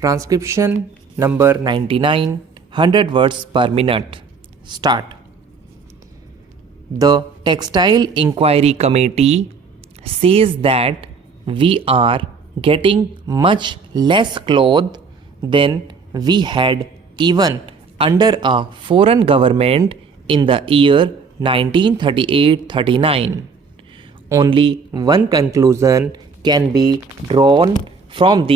Transcription number 99, 100 words per minute. Start. The Textile Inquiry Committee says that we are getting much less cloth than we had even under a foreign government in the year 1938-39. Only one conclusion can be drawn from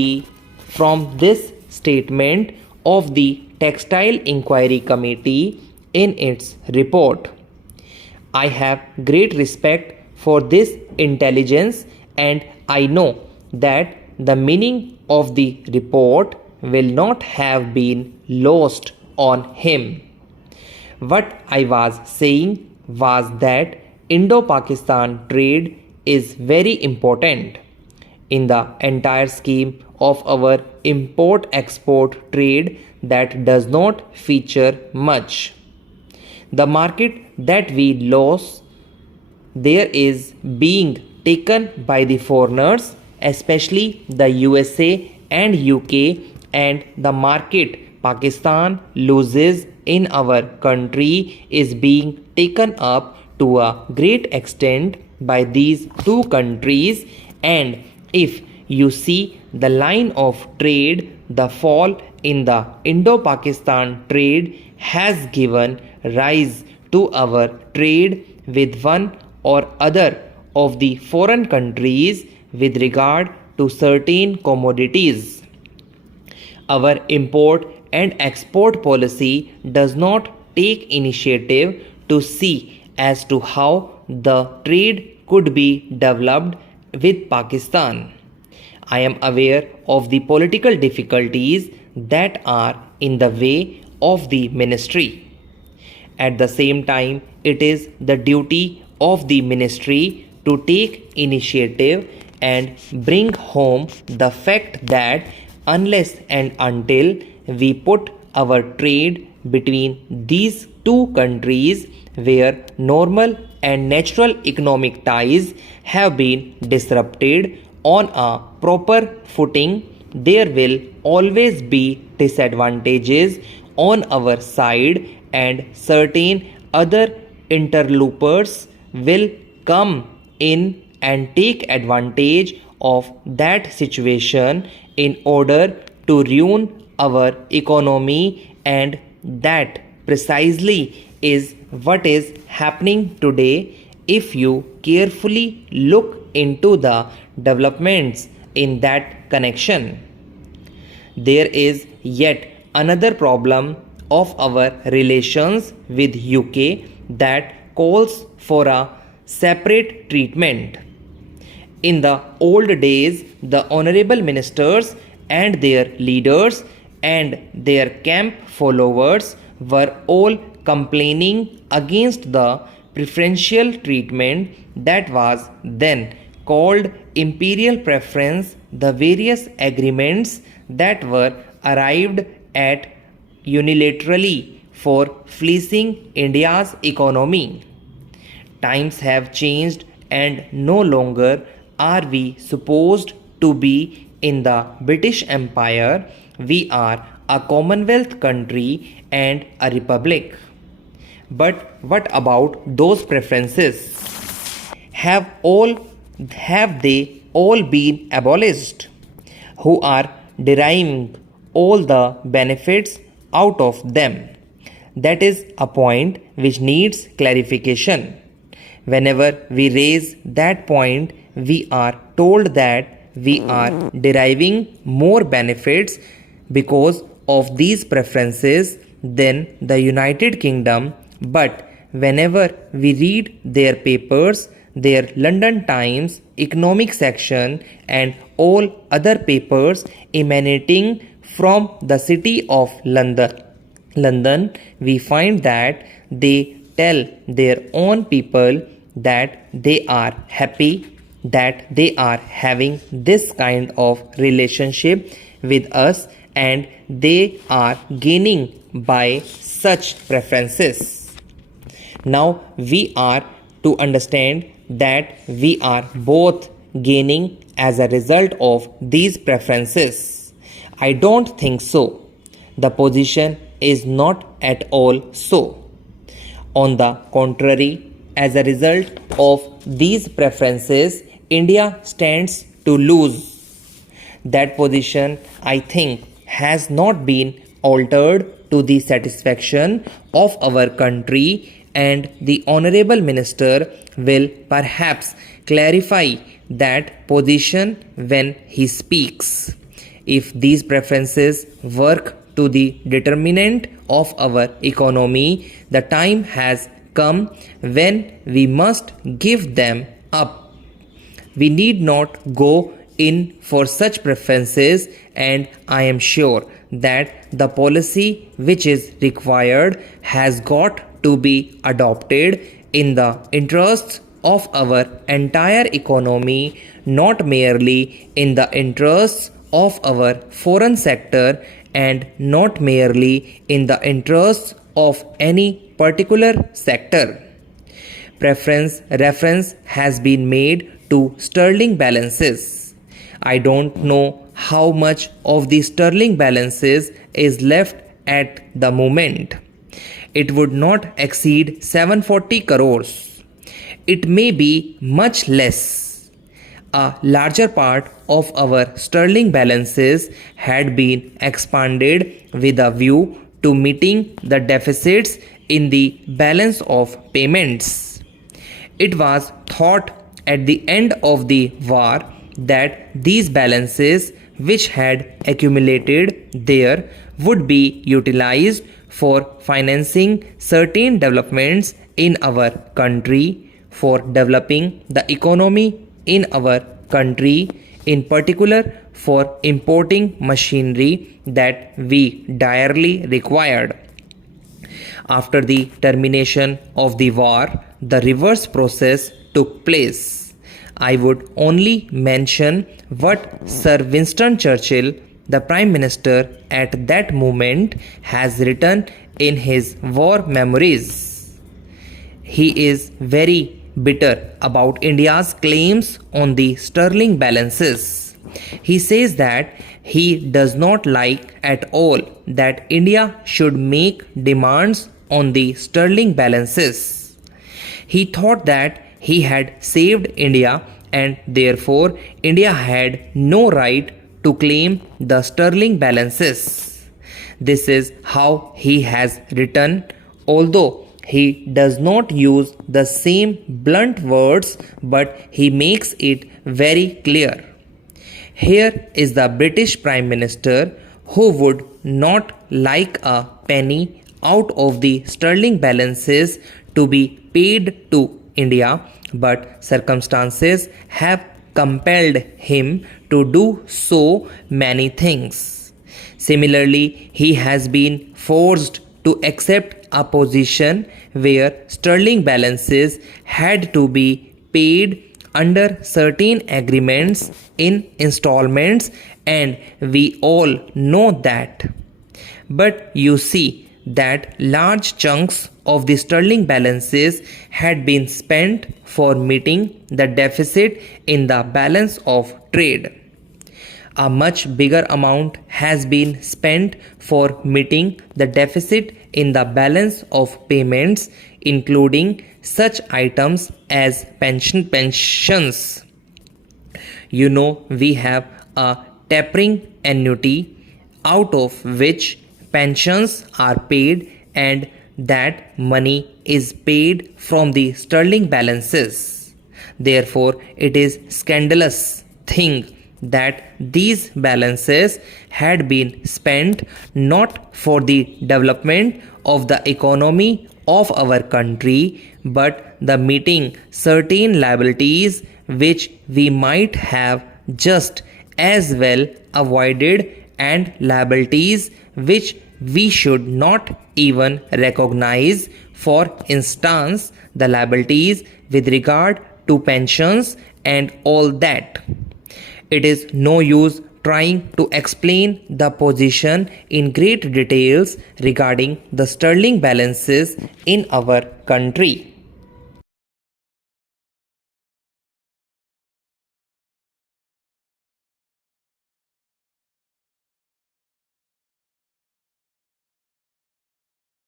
this statement of the Textile Inquiry Committee in its report. I have great respect for this intelligence, and I know that the meaning of the report will not have been lost on him. What I was saying was that Indo-Pakistan trade is very important in the entire scheme of our import-export trade that does not feature much. The market that we lose there is being taken by the foreigners, especially the USA and UK, and the market Pakistan loses in our country is being taken up to a great extent by these two countries. And if you see the line of trade, the fall in the Indo-Pakistan trade has given rise to our trade with one or other of the foreign countries with regard to certain commodities. Our import and export policy does not take initiative to see as to how the trade could be developed with Pakistan. I am aware of the political difficulties that are in the way of the ministry. At the same time, it is the duty of the ministry to take initiative and bring home the fact that unless and until we put our trade between these two countries where normal and natural economic ties have been disrupted on a proper footing, there will always be disadvantages on our side, and certain other interlopers will come in and take advantage of that situation in order to ruin our economy, and that precisely is what is happening today if you carefully look into the developments in that connection. There is yet another problem of our relations with UK that calls for a separate treatment. In the old days, the honorable ministers and their leaders and their camp followers were all complaining against the preferential treatment that was then called imperial preference, the various agreements that were arrived at unilaterally for fleecing India's economy. Times have changed, and no longer are we supposed to be in the British Empire. We are a Commonwealth country and a republic. But what about those preferences? Have they all been abolished? Who are deriving all the benefits out of them? That is a point which needs clarification. Whenever we raise that point, we are told that we are deriving more benefits because of these preferences than the United Kingdom. But whenever we read their papers, their London Times economic section and all other papers emanating from the city of London, we find that they tell their own people that they are happy that they are having this kind of relationship with us, and they are gaining by such preferences. Now we are to understand that we are both gaining as a result of these preferences. I don't think so. The position is not at all so. On the contrary, as a result of these preferences, India stands to lose. That position, I think, has not been altered to the satisfaction of our country, and the Honorable Minister will perhaps clarify that position when he speaks. If these preferences work to the determinant of our economy, the time has come when we must give them up. We need not go in for such preferences, and I am sure that the policy which is required has got to be adopted in the interests of our entire economy, not merely in the interests of our foreign sector and not merely in the interests of any particular sector. Reference has been made to sterling balances. I don't know how much of the sterling balances is left at the moment. It would not exceed 740 crores. It may be much less. A larger part of our sterling balances had been expanded with a view to meeting the deficits in the balance of payments. It was thought at the end of the war that these balances which had accumulated there would be utilized for financing certain developments in our country, for developing the economy in our country, in particular for importing machinery that we direly required. After the termination of the war, the reverse process took place. I would only mention what Sir Winston Churchill, the Prime Minister at that moment, has written in his war memories. He is very bitter about India's claims on the sterling balances. He says that he does not like at all that India should make demands on the sterling balances. He thought that he had saved India and therefore India had no right to claim the sterling balances. This is how he has written, although he does not use the same blunt words, but he makes it very clear. Here is the British Prime Minister who would not like a penny out of the sterling balances to be paid to India, but circumstances have compelled him to do so many things. Similarly, he has been forced to accept a position where sterling balances had to be paid under certain agreements in installments, and we all know that. But you see that large chunks of the sterling balances had been spent for meeting the deficit in the balance of trade. A much bigger amount has been spent for meeting the deficit in the balance of payments, including such items as pensions. You know, we have a tapering annuity out of which pensions are paid, and that money is paid from the sterling balances. Therefore, it is scandalous thing that these balances had been spent not for the development of the economy of our country, but the meeting certain liabilities which we might have just as well avoided, and liabilities which we should not even recognize. For instance, the liabilities with regard to pensions and all that. It is no use trying to explain the position in great details regarding the sterling balances in our country.